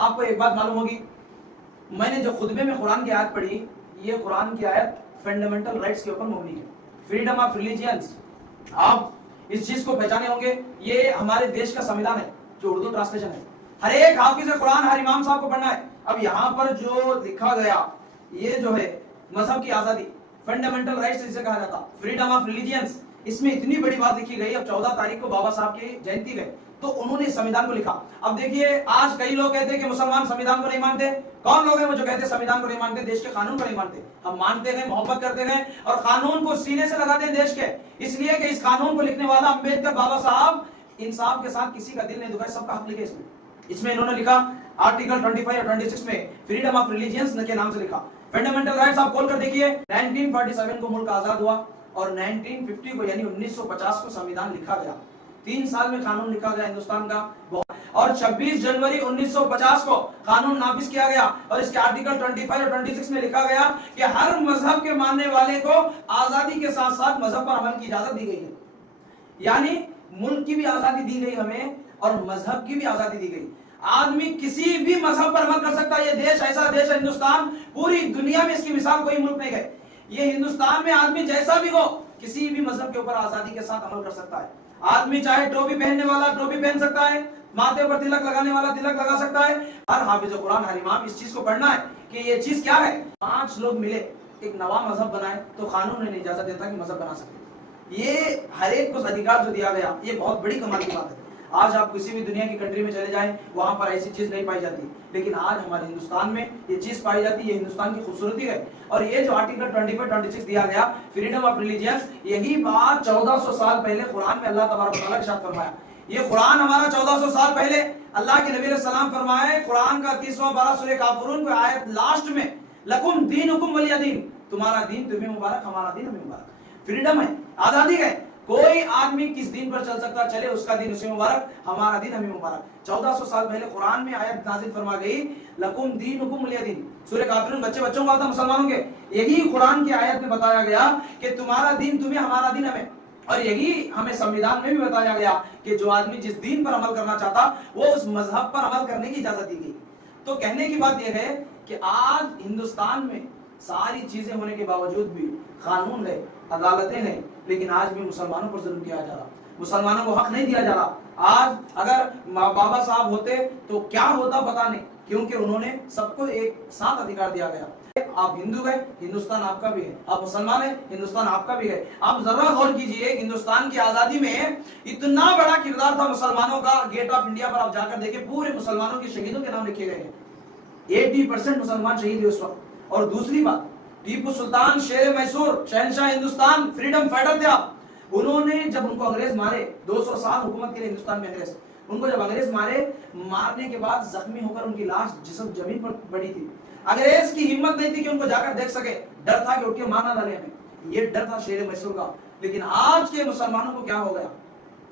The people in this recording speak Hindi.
आपको एक बात मालूम होगी, मैंने जो खुतबे में कुरान की आयत पढ़ी, ये कुरान की आयत फंडामेंटल राइट्स के ऊपर मबनी है, फ्रीडम ऑफ रिलीजियंस। आप इस चीज को पहचाने होंगे, ये हमारे देश का संविधान है जो उर्दू ट्रांसलेशन है। हर एक हाफिज कुरान, हर इमाम साहब को पढ़ना है। अब यहाँ पर जो लिखा गया, ये जो है मजहब की आजादी, फंडामेंटल राइट्स जिसे कहा जाता, फ्रीडम ऑफ रिलीजियंस, इसमें इतनी बड़ी बात लिखी गई। अब 14 तारीख को बाबा साहब की जयंती गए तो उन्होंने संविधान को लिखा। अब देखिए, आज कई लोग कहते हैं कि मुसलमान संविधान को नहीं मानते। कौन लोग हैं वो जो कहते हैं संविधान को नहीं मानते, देश के कानून को नहीं मानते? हम मानते हैं, मोहब्बत करते हैं और कानून को सीने से लगाते हैं देश के, इसलिए कि इस कानून को लिखने वाला अम्बेडकर बाबा साहब इंसाफ के साथ किसी का दिल नहीं दुखाए, सबका हक लिखे। इसमें इन्होंने लिखा आर्टिकल 25 और 26 में फ्रीडम ऑफ रिलीजियंस के नाम से लिखा। फंडामेंटल राइट्स आप खोल कर देखिए, 1947 को मुल्क आजाद हुआ और 1950 को यानी 1950 को संविधान लिखा गया। 3 साल में कानून लिखा गया हिंदुस्तान का, और 26 जनवरी 1950 को कानून नाफिज किया गया। और इसके आर्टिकल 25 और 26 में लिखा गया कि हर मजहब के मानने वाले को आजादी के साथ साथ मजहब पर अमल की इजाजत दी गई है। यानी मुल्क की भी आजादी दी गई हमें और मजहब की भी आजादी दी गई। आदमी किसी भी मजहब पर अमल कर सकता है। ये देश ऐसा देश है हिंदुस्तान, पूरी दुनिया में इसकी मिसाल कोई मुल्क नहीं है। ये हिंदुस्तान में आदमी जैसा भी हो किसी भी मजहब के ऊपर आजादी के साथ अमल कर सकता है। आदमी चाहे टोपी पहनने वाला टोपी पहन सकता है, माथे पर तिलक लगाने वाला तिलक लगा सकता है। हर हाफिज कुरान, हर इमाम इस चीज को पढ़ना है कि ये चीज क्या है। 5 लोग मिले एक नवा मजहब बनाए तो कानून ने इजाजत देता कि मजहब बना सकते। ये हर एक को अधिकार जो दिया गया, ये बहुत बड़ी कमाल की बात है। आज आप किसी भी दुनिया की कंट्री में चले जाएं, वहां पर ऐसी चीज नहीं पाई जाती, लेकिन आज हमारे हिंदुस्तान में ये चीज पाई जाती है। ये हिंदुस्तान की खूबसूरती है। और ये जो आर्टिकल 25-26 दिया गया, फ्रीडम ऑफ रिलीजियंस, यही बात 1400 साल पहले कुरान में अल्लाह तबारक व तआला ने इरशाद फरमाया। ये कुरान हमारा 1400 साल पहले अल्लाह के नबी अलैहि सलाम फरमाए, कुरान का 30वां पारा सूरह काफिरून की आयत लास्ट में, लकुम दीनुकुम वलिय दीन, तुम्हारा दीन तुम्हें मुबारक, हमारा दीन हमें मुबारक। फ्रीडम है, आजादी है। कोई आदमी किस दिन पर चल सकता, चले, उसका दिन उसे मुबारक, हमारा दिन हमें मुबारक। 1400 साल पहले कुरान में आयत नाजिल फरमा गई, लकुम दीनुकुम वलिय दीन। सूरह काफिरून बच्चों का था मुसलमानों के। यही कुरान की आयत में बताया गया कि तुम्हारा दिन तुम्हें, हमारा दिन हमें। और यही हमें संविधान में भी बताया गया कि जो आदमी जिस दीन पर अमल करना चाहता वो उस मजहब पर अमल करने की इजाजत दी गई। तो कहने की बात यह है कि आज हिंदुस्तान में सारी चीजें होने के बावजूद भी कानून है, अदालतें हैं, लेकिन आज भी मुसलमानों पर जुल्म किया जा रहा, मुसलमानों को हक नहीं दिया जा रहा। आज अगर बाबा साहब होते तो क्या होता पता नहीं, क्योंकि उन्होंने सबको एक साथ अधिकार दिया गया। आप हिंदू है, हिंदुस्तान आपका भी है। आप मुसलमान है, हिंदुस्तान आपका भी है। आप जरा गौर कीजिए, हिंदुस्तान की आजादी में इतना बड़ा किरदार था मुसलमानों का। गेट ऑफ इंडिया पर आप जाकर देखें, पूरे मुसलमानों के शहीदों के नाम लिखे गए हैं। 80% मुसलमान शहीद हुए उस वक्त। और दूसरी बात, टीपू सुल्तान शेर मैसूर, शहनशाह हिंदुस्तान, फ्रीडम फाइटर थे आप। उन्होंने जब उनको अंग्रेज मारे, 200 साल हुकूमत के लिए हिंदुस्तान में अंग्रेज, उनको जब अंग्रेज मारे, मारने के बाद जख्मी होकर उनकी लाश जिस्म जमीन पर पड़ी थी। अंग्रेज की हिम्मत नहीं थी कि उनको जाकर देख सके, डर था कि उठ के मार ना डाले हमें। ये डर था शेर मैसूर का। लेकिन आज के मुसलमानों को क्या हो गया?